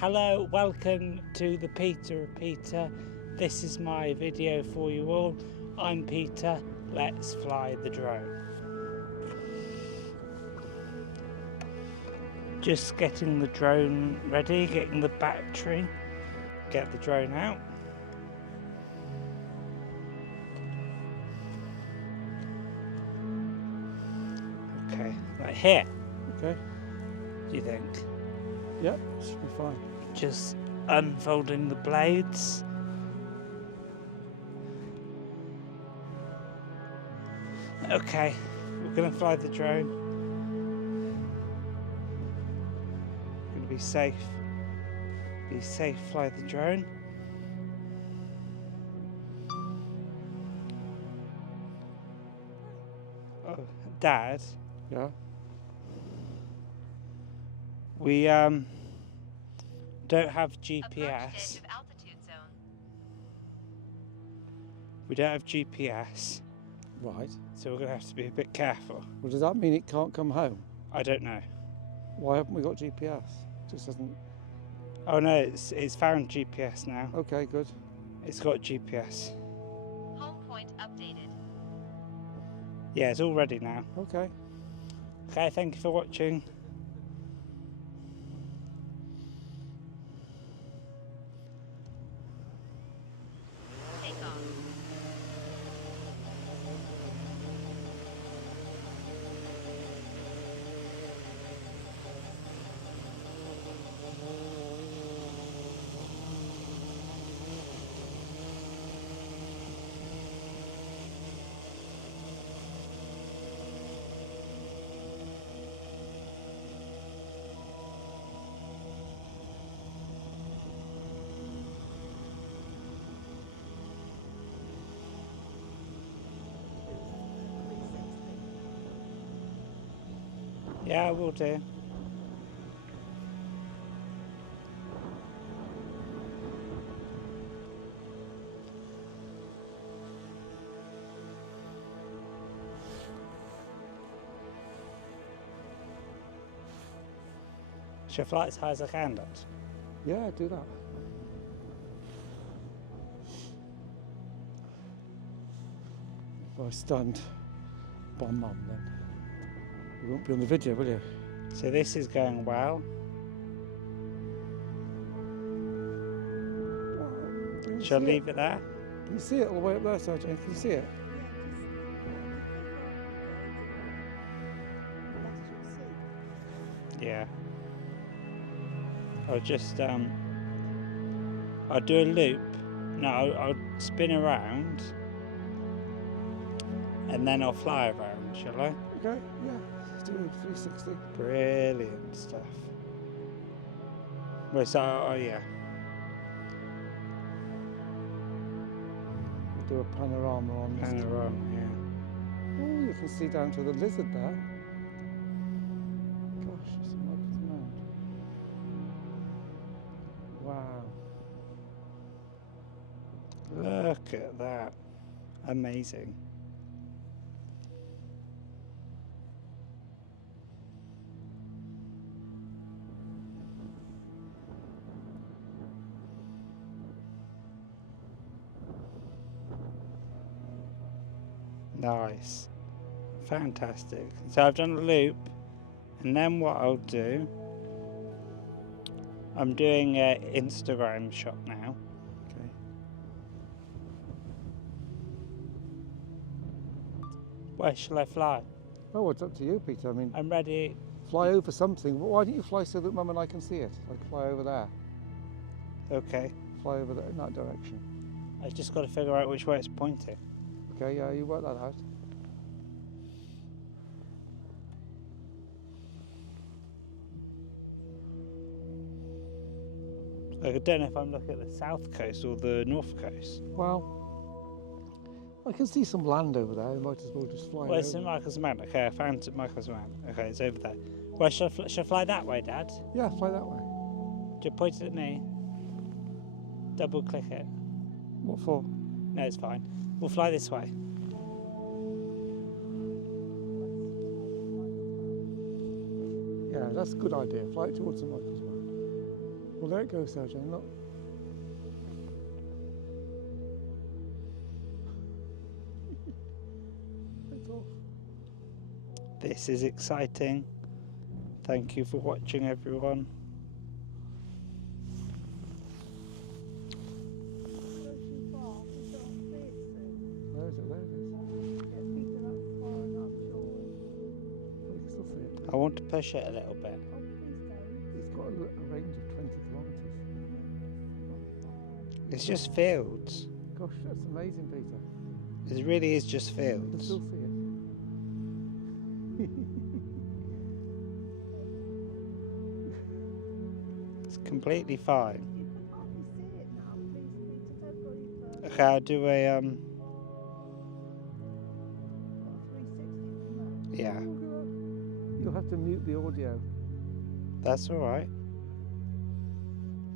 Hello, welcome to the Peter Repeater. This is my video for you all. I'm Peter, let's fly the drone. Just getting the drone ready, getting the battery, get the drone out. Okay, right here. Okay. Do you think? Yep, should be fine. Just unfolding the blades. Okay, we're gonna fly the drone. Gonna be safe. Be safe, fly the drone. Oh, Dad. Yeah. We don't have GPS. We don't have GPS, Right. so we're gonna have to be a bit careful. Well, does that mean it can't come home? I don't know. Why haven't we got GPS? Just doesn't. Oh no, it's found GPS now. Okay, good. It's got GPS. Home point updated. Yeah, it's all ready now. Okay. Okay, thank you for watching. Take off. Yeah, I will do. Should I fly as high as I can, Dad? Yeah, do that. If I stunned by Mum, then you won't be on the video, will you? So this is going well. Can you Shall I see leave it there? Can you see it all the way up there, Sergeant? Can you see it? Yeah. I'll just I'll do a loop. No, I'll spin around and then I'll fly around, shall I? Okay, yeah. Let's do a 360. Brilliant stuff. Well, so, oh yeah. We'll do a panorama on this. Panorama, yeah. Oh, you can see down to the lizard there. Gosh, it's a nice mound. Wow. Look at that. Amazing. Nice. Fantastic. So I've done a loop, and then what I'll do, I'm doing an Instagram shot now. Okay. Where shall I fly? Oh, it's up to you, Peter. I mean, I'm ready. fly over something. Why don't you fly so that Mum and I can see it? Like fly over there. Okay. Fly over there in that direction. I've just got to figure out which way it's pointing. Okay, yeah, you work that out. I don't know if I'm looking at the south coast or the north coast. Well, I can see some land over there. You might as well just fly Where's over. St Michael's Mount? Okay, I found St Michael's Mount. Okay, it's over there. Where shall I fly that way, Dad? Yeah, fly that way. Do you point it at me? Double click it. What for? No, it's fine. We'll fly this way. Yeah, that's a good idea. Fly it towards St Michael's Mount. Well, there it goes, Sergio. Look. It's off. This is exciting. Thank you for watching, everyone. Where is it? Where is it? Oh, you can still see it. I want to push it a little bit. It's got a range of 20 kilometres. It's just fields. Gosh, that's amazing, Peter. It really is just You can fields. still see it. It's completely fine. Okay, I'll do a yeah, You'll have to mute the audio. that's alright.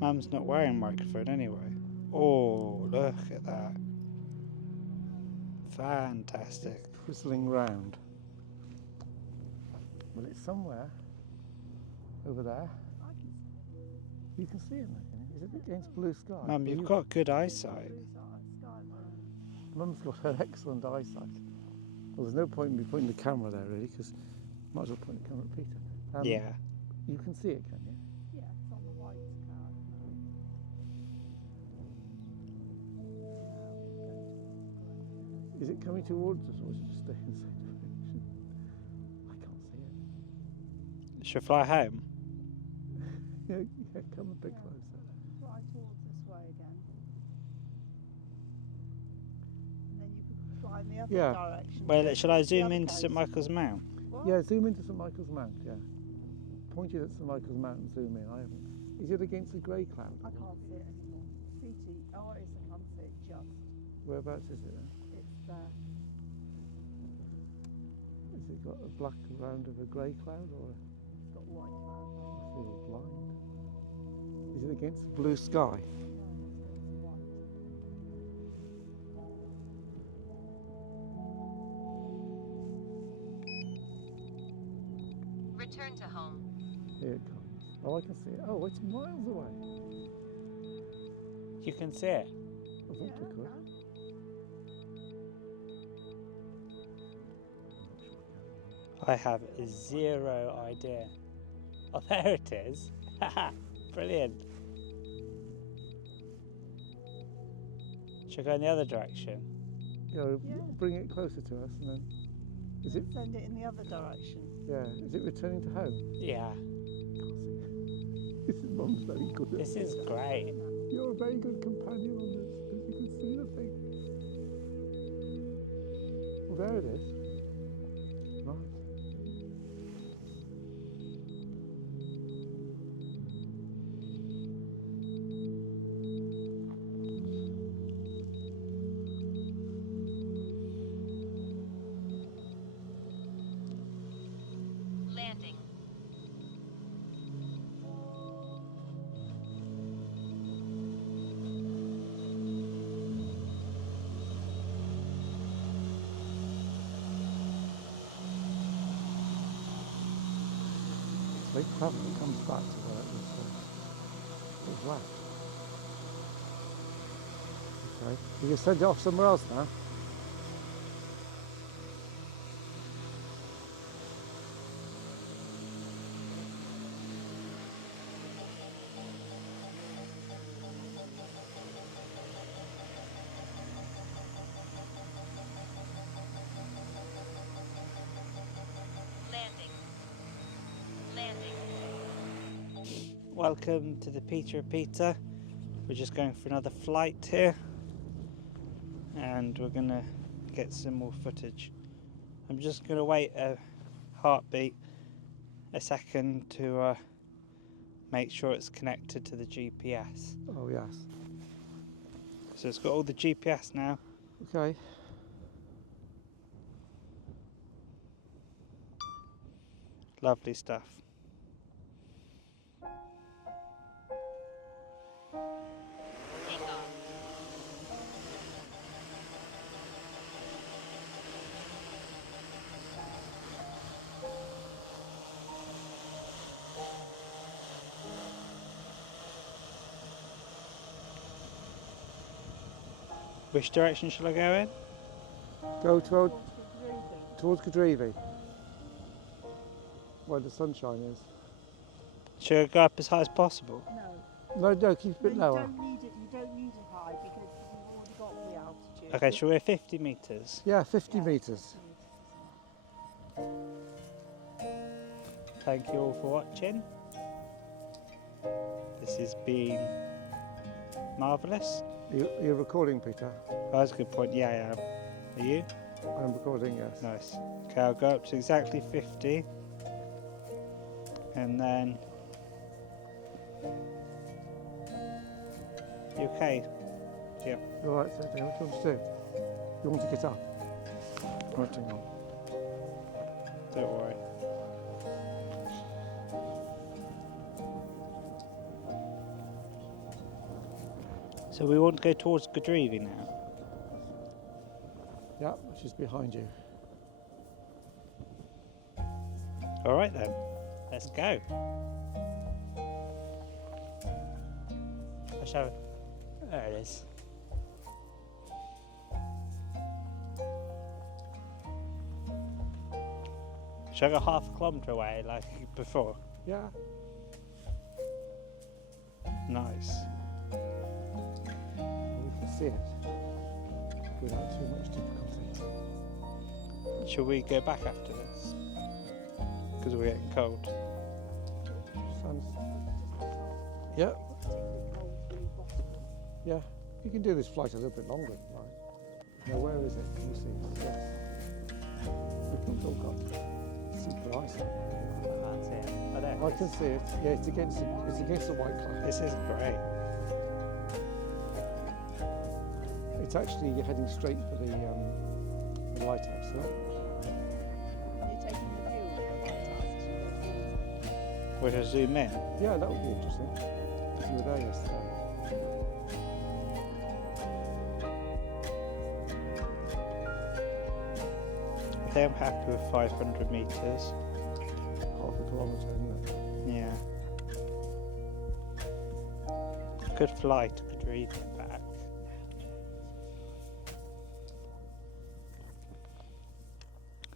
Mum's not wearing a microphone anyway. Oh, look at that. Fantastic. Whistling round. Well, it's somewhere over there. You can see it, can you? Is it against blue sky? Mum, you've got good eyesight. Mum's got her excellent eyesight. Well, there's no point in me putting the camera there, really, because might as well point the camera at Peter. Yeah. You can see it, can you? Yeah, it's on the white car. Is it coming towards us, or is it just staying in the same direction? I can't see it. Should I fly home? Yeah, come a bit closer. Fly towards this way again. And then you could fly in the other Yeah. direction. Well, shall I towards the zoom other into coast. St Michael's Mount? What? Yeah, zoom into St Michael's Mount, yeah. Point it at St Michael's Mount and zoom in. I haven't. Is it against the grey cloud? I can't see it anymore. PT, oh it is, I can't see it just. Whereabouts is it then? It's there. Has it got a black round of a grey cloud, or It's got white cloud. I feel blind? Is it against the blue sky? No, it's white. Return to home. Here it comes. Oh, I can see it. Oh, it's miles away. You can see it. I thought I could. I have zero idea. Oh, there it is. Brilliant. Should I go in the other direction? Yeah, Yeah. bring it closer to us, and then is it? Send it in the other direction. Yeah, is it returning to home? Yeah. Can't see it. This is Mum's very good at This is great. You're a very good companion on this, because you can see the thing. Well, there it is. Right. Landing. It's very clever. It comes back to where it was left. Okay. You can send it off somewhere else now. Landing. Landing. Welcome to the Peter. We're just going for another flight here. And we're going to get some more footage. I'm just going to wait a heartbeat, a second, to make sure it's connected to the GPS. Oh, yes. So it's got all the GPS now. Okay. Lovely stuff. Take off. Which direction shall I go in? Go Towards the towards Cadreevy, where the sunshine is. Should I go up as high as possible? No. No, keep it a bit You lower. don't need it. You don't need it high because you've already got the altitude. Okay, shall we go 50 metres? Yeah, 50 Yeah. metres. Thank you all for watching. This has been marvellous. You're recording, Peter? Oh, that's a good point. Yeah, I am. Are you? I'm recording, yes. Nice. Okay, I'll go up to exactly 50. And then... You okay? Yeah. All right, so what do you want to do? You want to get up? Right, hang on. Don't worry. So we want to go towards Cadreevy now. Yeah, which is behind you. All right then, let's go. I shall. There it is. Shall I go half a kilometre away like before? Yeah. Nice. We can see it without too much difficulty. Shall we go back after this? Because we're getting cold. Sounds. Yeah, Particularly cold, really bottom. yeah. You can do this flight a little bit longer, right? Now, where is it? Can you see? Yes. We've all got super ice. I can't see it. Oh, there. I can see it. Yeah, it's against the white cloud. This is great. It's actually you're heading straight for the lighthouse. Look. You're taking the view of the lighthouse. We shall zoom in. Yeah, that would be interesting. If you were there yesterday. I think I'm happy with 500 metres. Half a kilometre, isn't it? Yeah. Good flight, good read back.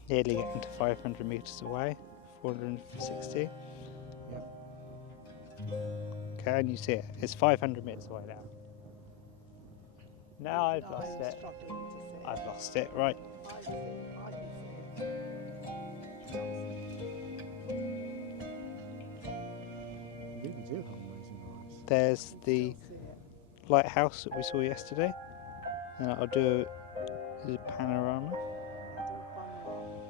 Nearly getting to 500 metres away, 460. Yeah. Can you see it? It's 500 metres away now. No, I've I'm lost it. struggling to see it. I've lost it, right. I can see it. You really do have amazing eyes. There's the Still see it. lighthouse that we saw yesterday. And I'll do a panorama. I do a panorama from there.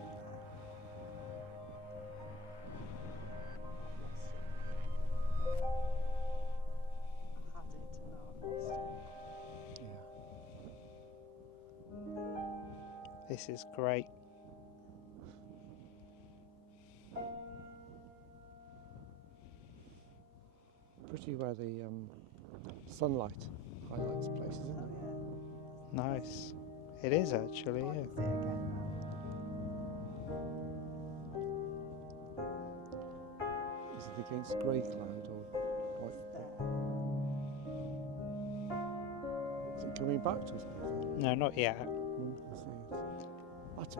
I've lost it. I had it and now I've lost it. Yeah. This is great. Pretty where the sunlight highlights places, isn't it? Nice. It is actually, I yeah. can see it again now. Is it against grey cloud or white? Is it coming back to us? Peter? No, not yet. We can see it. That's a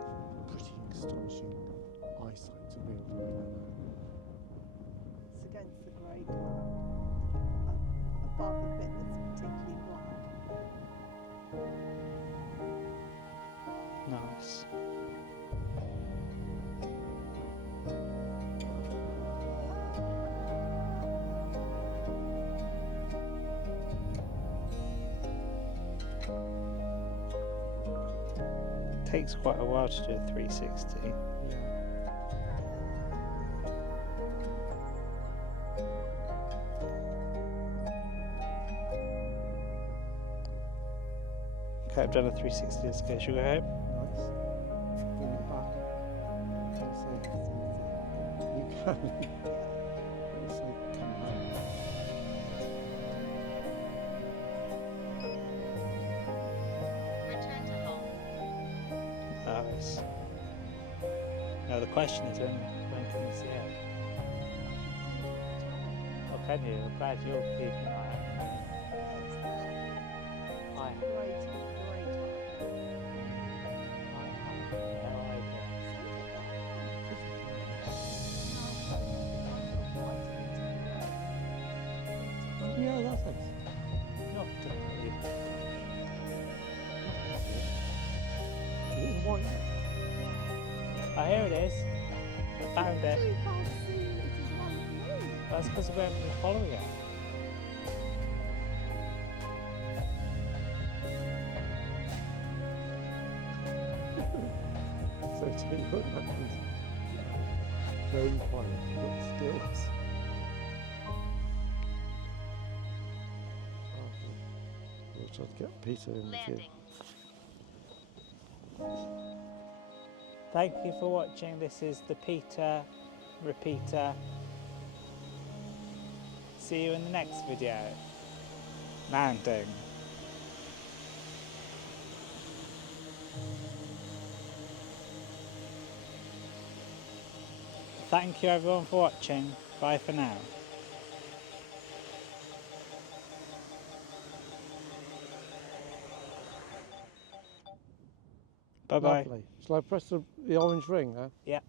pretty astonishing eyesight to be able to look at that. It's against the grey cloud above the bit that's particularly black. Nice. Takes quite a while to do a 360. Yeah. Okay, I've done a 360. Let's go. Should we go home? Nice. Bring it back. Let's say, you can. Let's say, come home. Return to home. Nice. Now the question is when can we see it? Oh, can you? I'm glad you're keeping an eye on it. Hi. Great, great point. Oh, here it is. I found it. You can't see it as well as me. That's because we haven't been following it. So tell you what happens. Very quiet, but stills. We'll try to get Peter in with you. Landing. Thank you for watching. This is the Peter Repeater. See you in the next video. Landing. Thank you everyone for watching. Bye for now. Bye bye. Lovely. Shall I press the orange ring now? Yeah.